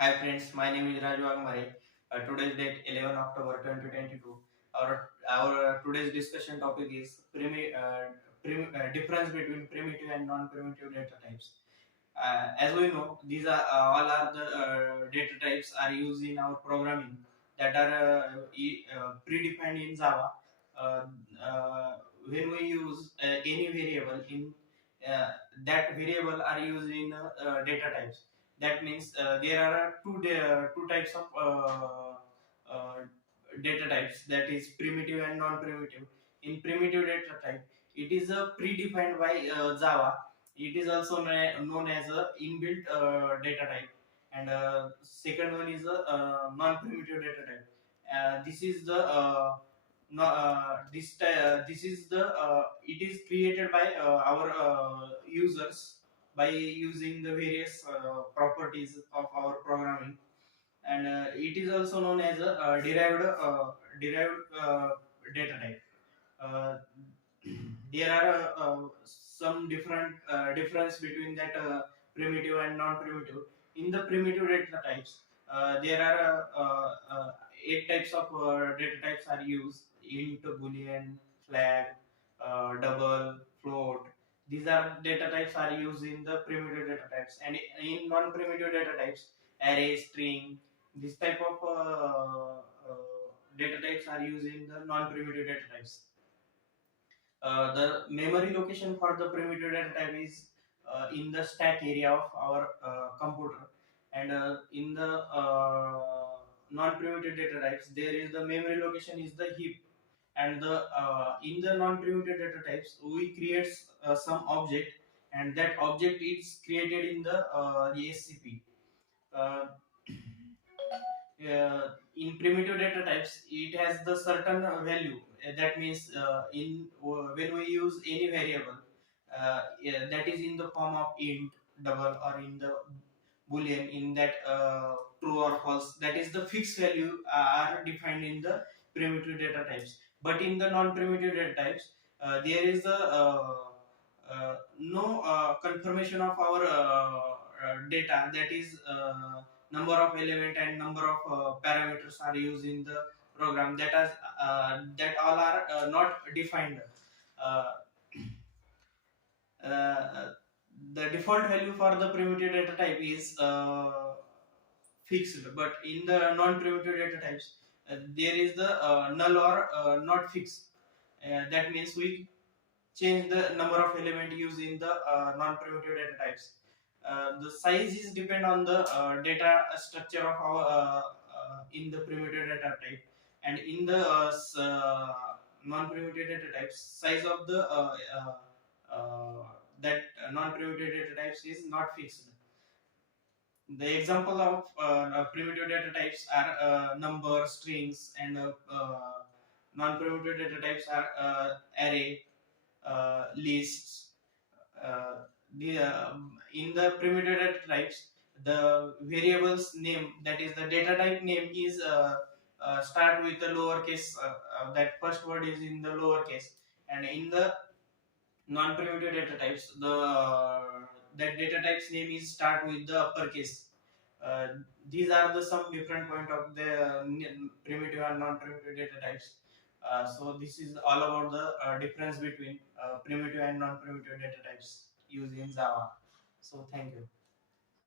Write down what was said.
Hi friends, my name is Raju Agmare. Today's date 11 October 2022. Our today's discussion topic is difference between primitive and non-primitive data types. As we know, these are all are the data types are used in our programming that are predefined in Java. Uh, uh, when we use any variable in uh, that variable are used in data types. That means there are two types of uh, data types, that is primitive and non-primitive. In primitive data type, it is predefined by Java. It is also known as a inbuilt data type, and second one is a non-primitive data type. This is the no, this is the it is created by our users by using the various properties of our programming, and it is also known as a derived data type. uh, there are some different difference between that primitive and non-primitive. In the primitive data types, there are eight types of data types are used: int, boolean, flag, double, float. These are data types are used in the primitive data types, and in non-primitive data types, array, string, this type of data types are used in the non-primitive data types. The memory location for the primitive data type is in the stack area of our computer, and in the non-primitive data types, there is the memory location is the heap, and the in the non-primitive data types we create some object, and that object is created in the SCP. Uh, in primitive data types, it has the certain value. That means when we use any variable, yeah, that is in the form of int, double, or in the boolean, in that true or false, that is the fixed value are defined in the primitive data types. But in the non-primitive data types, there is no confirmation of our data, that is number of element and number of parameters are used in the program, that all are not defined. uh, uh, the default value for the primitive data type is fixed, but in the non-primitive data types, there is the null or not fixed. That means we change the number of element used in the non-primitive data types. The size is depend on the data structure of our in the primitive data type, and in the non-primitive data types, size of the that non-primitive data types is not fixed. The example of primitive data types are number, strings, and non-primitive data types are array, lists. Uh, in the primitive data types, the variables name, that is the data type name, is start with the lowercase. That first word is in the lowercase, and in the non-primitive data types, the that data type's name is start with the uppercase. Uh, these are the some different point of the primitive and non-primitive data types. So this is all about the difference between primitive and non-primitive data types used in Java. So thank you.